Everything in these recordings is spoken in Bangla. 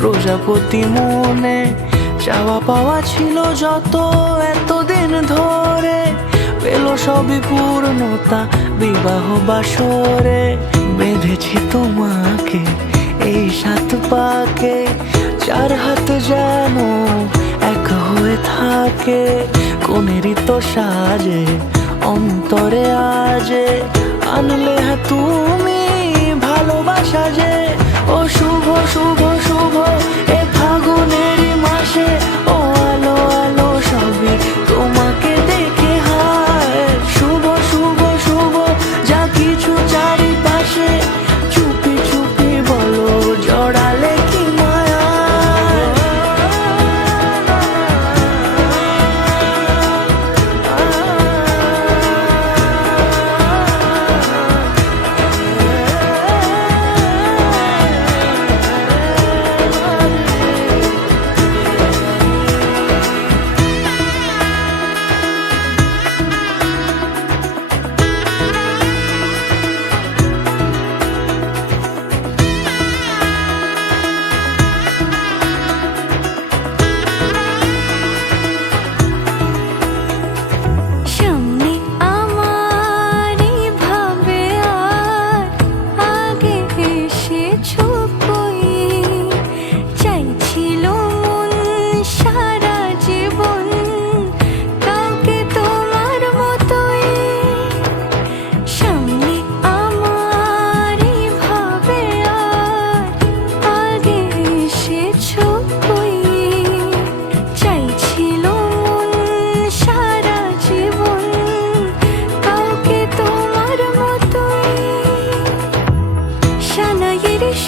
প্রজাপতি মনে চাওয়া পাওয়া ছিল যত এতদিন ধরে, পেল সবই পূর্ণতা বিবাহ বাসরে। বেঁধেছি তোমাকে এই 7 পাকে, 4 হাত যেন এক হয়ে থাকে। কোনেরই তো সাজে অন্তরে আজে, আনলে তুমি ভালোবাসা যে। ও শুভ শুভ শুভ এ ফাগুনেরই মাসে, ও আলো আলো সবই তোমাকে দেখে হায়। শুভ শুভ শুভ যা কিছু চারিপাশে, চুপি চুপি বলো জড়ালে কি মায়া।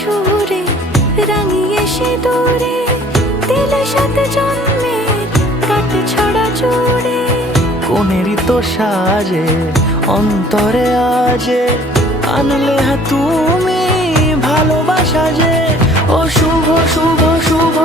সুরে রাঙিয়ে সে দূরে দিলে 7 জন্মের কাট ছড়া জোড়ে। কোনেরই তো সাজে অন্তরে আজে, আনলে তুমি ভালোবাসা যে। ও শুভ শুভ শুভ